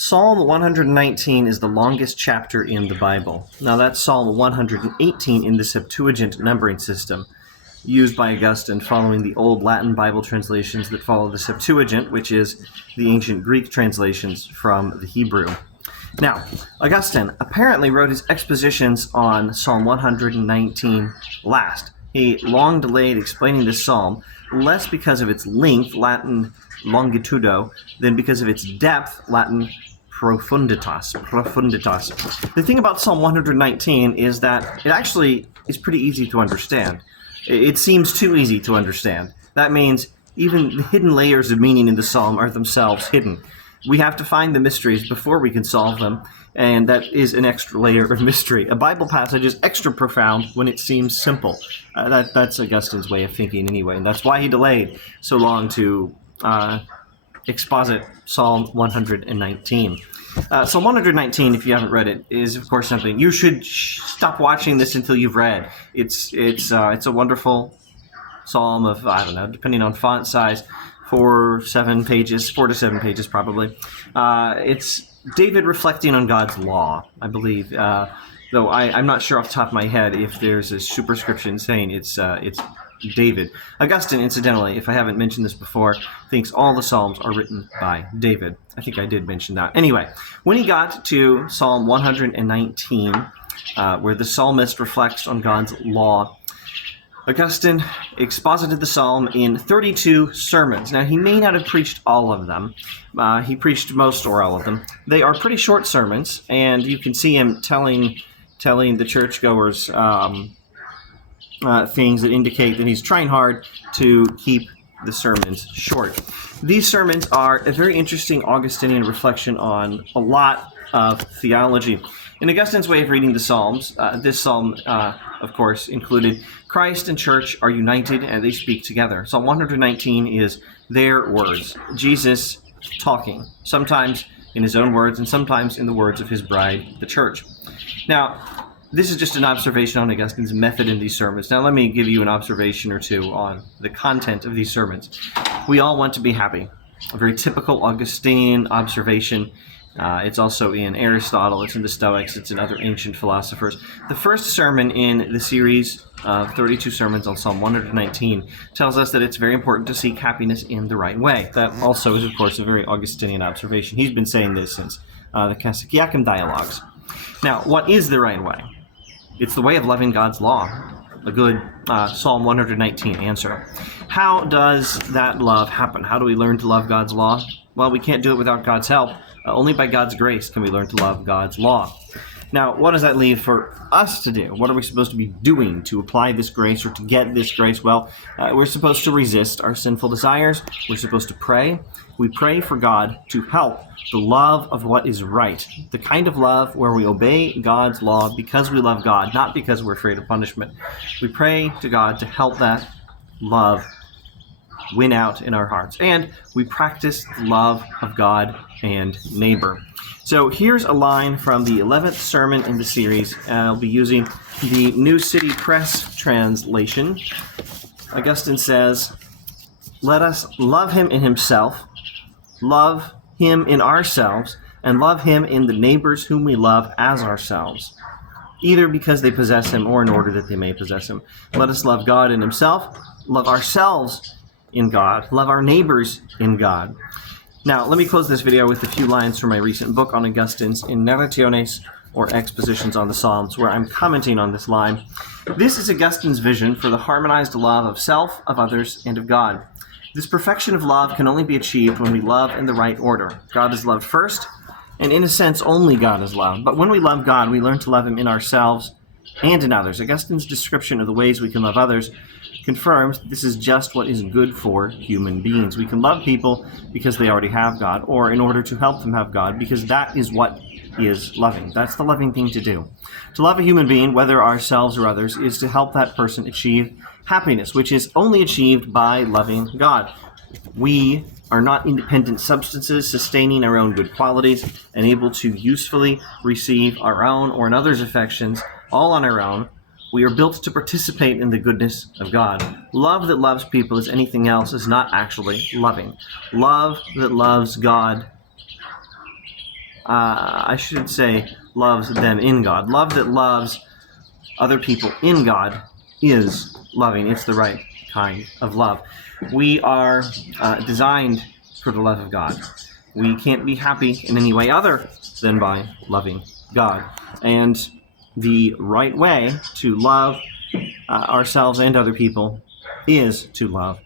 Psalm 119 is the longest chapter in the Bible. Now that's Psalm 118 in the Septuagint numbering system, used by Augustine following the old Latin Bible translations that follow the Septuagint, which is the ancient Greek translations from the Hebrew. Now, Augustine apparently wrote his expositions on Psalm 119 last. He long delayed explaining this psalm, less because of its length, Latin longitudo, than because of its depth, Latin profunditas. The thing about Psalm 119 is that it actually is pretty easy to understand. It seems too easy to understand. That means even the hidden layers of meaning in the psalm are themselves hidden. We have to find the mysteries before we can solve them, and that is an extra layer of mystery. A Bible passage is extra profound when it seems simple. That's Augustine's way of thinking anyway, and that's why he delayed so long to exposit Psalm 119. Psalm 119, if you haven't read it, is of course something you should stop watching this until you've read. It's a wonderful psalm of, I don't know, depending on font size, 4 to 7 pages probably. It's David reflecting on God's law, I believe. Though I'm not sure off the top of my head if there's a superscription saying it's David. Augustine, incidentally, if I haven't mentioned this before, thinks all the Psalms are written by David. I think I did mention that. Anyway, when he got to Psalm 119, where the psalmist reflects on God's law, Augustine exposited the psalm in 32 sermons. Now, he may not have preached all of them. He preached most or all of them. They are pretty short sermons, and you can see him telling the churchgoers things that indicate that he's trying hard to keep the sermons short. These sermons are a very interesting Augustinian reflection on a lot of theology. In Augustine's way of reading the Psalms, this psalm, of course, included Christ and church are united and they speak together. Psalm 119 is their words, Jesus talking, sometimes in his own words and sometimes in the words of his bride, the church. Now, this is just an observation on Augustine's method in these sermons. Now, let me give you an observation or two on the content of these sermons. We all want to be happy. A very typical Augustinian observation. It's also in Aristotle, it's in the Stoics, it's in other ancient philosophers. The first sermon in the series of 32 sermons on Psalm 119 tells us that it's very important to seek happiness in the right way. That also is, of course, a very Augustinian observation. He's been saying this since the Cassiciacum dialogues. Now, what is the right way? It's the way of loving God's law. A good Psalm 119 answer. How does that love happen? How do we learn to love God's law? Well, we can't do it without God's help. Only by God's grace can we learn to love God's law. Now, what does that leave for us to do? What are we supposed to be doing to apply this grace or to get this grace? Well, we're supposed to resist our sinful desires. We're supposed to pray. We pray for God to help the love of what is right, the kind of love where we obey God's law because we love God, not because we're afraid of punishment. We pray to God to help that love win out in our hearts. And we practice the love of God and neighbor. So here's a line from the 11th sermon in the series. I'll be using the New City Press translation. Augustine says, "Let us love him in himself, love him in ourselves, and love him in the neighbors whom we love as ourselves, either because they possess him or in order that they may possess him. Let us love God in himself, love ourselves in God, love our neighbors in God." Now, let me close this video with a few lines from my recent book on Augustine's Enarrationes, or Expositions on the Psalms, where I'm commenting on this line. This is Augustine's vision for the harmonized love of self, of others, and of God. This perfection of love can only be achieved when we love in the right order. God is loved first, and in a sense, only God is loved. But when we love God, we learn to love him in ourselves and in others. Augustine's description of the ways we can love others confirms this is just what is good for human beings. We can love people because they already have God, or in order to help them have God, because that is what is loving. That's the loving thing to do. To love a human being, whether ourselves or others, is to help that person achieve happiness, which is only achieved by loving God. We are not independent substances sustaining our own good qualities and able to usefully receive our own or another's affections all on our own. We are built to participate in the goodness of God. Love that loves people as anything else is not actually loving. Love that loves God I should say, loves them in God. Love that loves other people in God is loving. It's the right kind of love. We are designed for the love of God. We can't be happy in any way other than by loving God. And the right way to love ourselves and other people is to love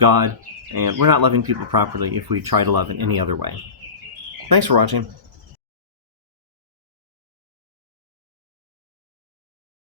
God. And we're not loving people properly if we try to love in any other way. Thanks for watching.